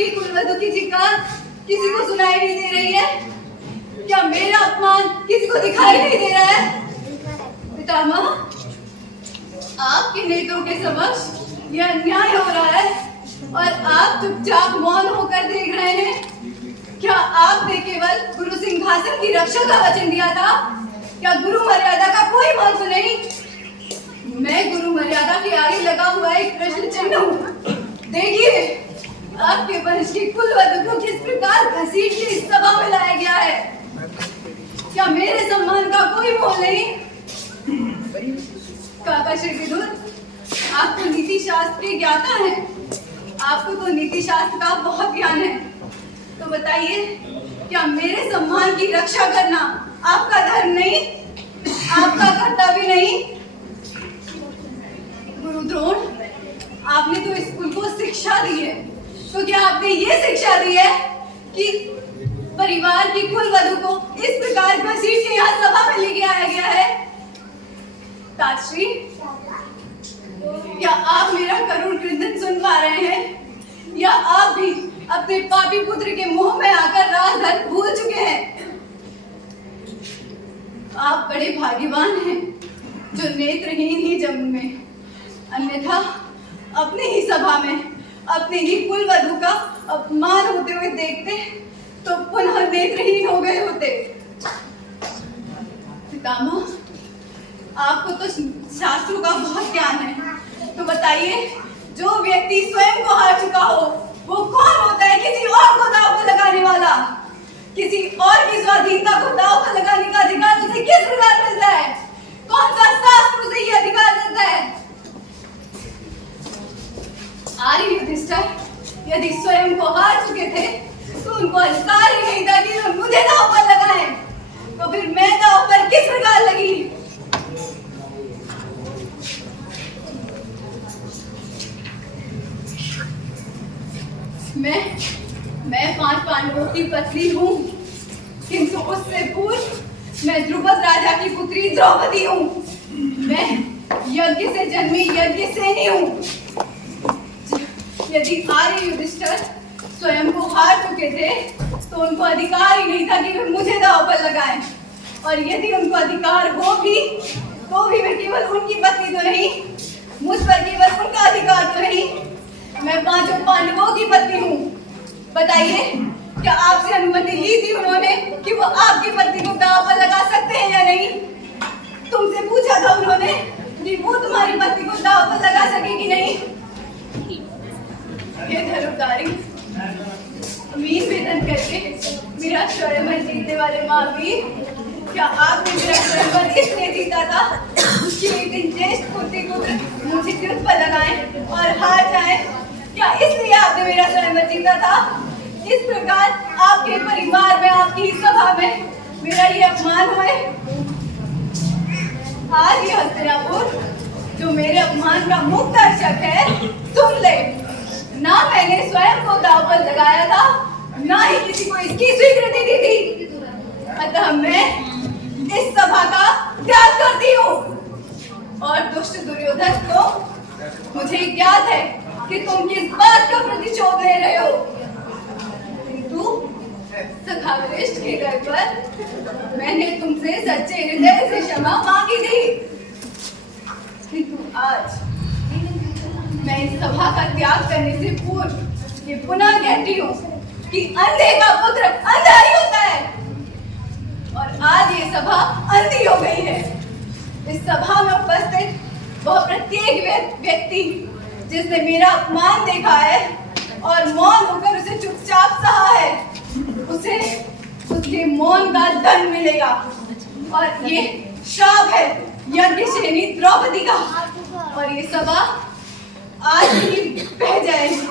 की कुलवधु की चिकार किसी को सुनाई नहीं दे रही है? क्या मेरा अपमान किसी को दिखाई नहीं दे रहा है? पितामह, आपके नेत्रों के समक्ष यह अन्याय हो रहा है और आप चुपचाप मौन होकर देख रहे हैं। क्या आपने केवल गुरु सिंहासन की रक्षा का वचन दिया था? क्या गुरु मर्यादा का कोई महत्व नहीं? मैं गुरु मर्यादा के आगे लगा हुआ एक प्रश्न चिन्ह हूँ। देखिए, आपके वंश की कुलवधु को किस प्रकार घसीट के इस सभा में लाया गया है। क्या मेरे सम्मान का कोई मोल नहीं? काका श्री विदुर, आपको नीति शास्त्र की ज्ञाता है, आपको तो नीति शास्त्र का बहुत ज्ञान है। तो बताइए, क्या मेरे सम्मान की रक्षा करना आपका धर्म नहीं, आपका कर्तव्य नहीं? गुरु द्रोण, आपने तो इस कुल को शिक्षा दी है, तो क्या आपने ये शिक्षा दी है कि परिवार की कुलवधु को इस प्रकार घसीट के यहाँ सभा में लेके आया गया है? ताश्री, क्या आप मेरा करुण क्रंदन सुन पा रहे हैं, या आप भी अपने पापी पुत्र के मुंह में आकर राजधर्म भूल चुके हैं? आप बड़े भाग्यवान हैं जो नेत्रहीन ही जन्म में, अन्यथा अपनी ही सभा में अपने ही कुलवधु का अपमान होते हुए देखते तो पुनः नेत्रहीन हो गए होते। पितामह, आपको तो शास्त्रों का बहुत ज्ञान है, तो बताइए, जो व्यक्ति स्वयं को हार चुका हो वो कौन होता है किसी और को दांव पर लगाने वाला? किसी और की स्वाधीनता को दांव पर लगाने का अधिकार उसे किस प्रकार मिलता है? कौन सा शास्त्र उसे ये अधिकार देता है? आर्य युधिष्ठिर यदि स्वयं को हार चुके थे तो उनको अधिकार ही नहीं था कि वो मुझे दांव पर लगाएं, तो फिर मैं दांव पर किस प्रकार लगी? मैं 5 पांडवों की पत्नी हूँ, किंतु उससे पूर्व मैं द्रुपद राजा की पुत्री द्रौपदी हूँ। मैं यज्ञ से जन्मी यज्ञ सेनी हूँ। यदि आर्य युधिष्ठिर स्वयं को हार चुके थे तो उनको अधिकार ही नहीं था कि वे मुझे दांव पर लगाएं, और यदि उनको अधिकार हो भी तो भी मैं केवल उनकी पत्नी तो नहीं, मुझ पर केवल उनका अधिकार तो नहीं, मैं 5 पांडवों की पत्नी हूँ। बताइए, क्या आपसे अनुमति ली थी उन्होंने कि वो आपकी पत्नी को दांव पर लगा सकते हैं या नहीं? तुमसे पूछा था उन्होंने कि वो तुम्हारी पत्नी को दांव पर लगा सकेगी नहीं? ये धर्मकारी वीर वेतन करके मेरा स्वयंवर जीतने वाले महावीर, क्या आपने मेरा स्वयंवर इसलिए जीता था कि एक दिन ज्येष्ठ पुत्री मुझे युद्ध पर लगाएं और हार जाएं? क्या इसलिए आपने मेरा स्वयंवर जीता था? इस प्रकार आपके परिवार में, आपकी सभा में मेरा ये अपमान हुए? आज ये हस्तिनापुर जो मेरे अपमान का मुख्य दर्शक है, सुन ले, ना मैंने स्वयं को दांव पर लगाया था, ना ही किसी को इसकी स्वीकृति दी थी। अतः मैं इस सभा का त्याग करती हूँ। और दुष्ट दुर्योधन को मुझे ज्ञात है कि तुम किस बात का प्रतिशोध ले रहे हो, किंतु सखा वरिष्ठ के घर पर मैंने तुमसे सच्चे हृदय से क्षमा मांगी थी, किंतु आज मैं इस सभा का त्याग करने से पूर्व ये पुनः कहती हूँ कि अंधे का पुत्र अंधा ही होता है, और आज ये सभा अंधी हो गई है। इस सभा में उपस्थित वह प्रत्येक व्यक्ति जिसने मेरा अपमान देखा है और मौन होकर उसे चुपचाप सहा है, उसे उसके मौन का दंड मिलेगा, और ये श्राप है यज्ञसेनी द्रौपदी का, और ये सभा आज ही बह जाएगी।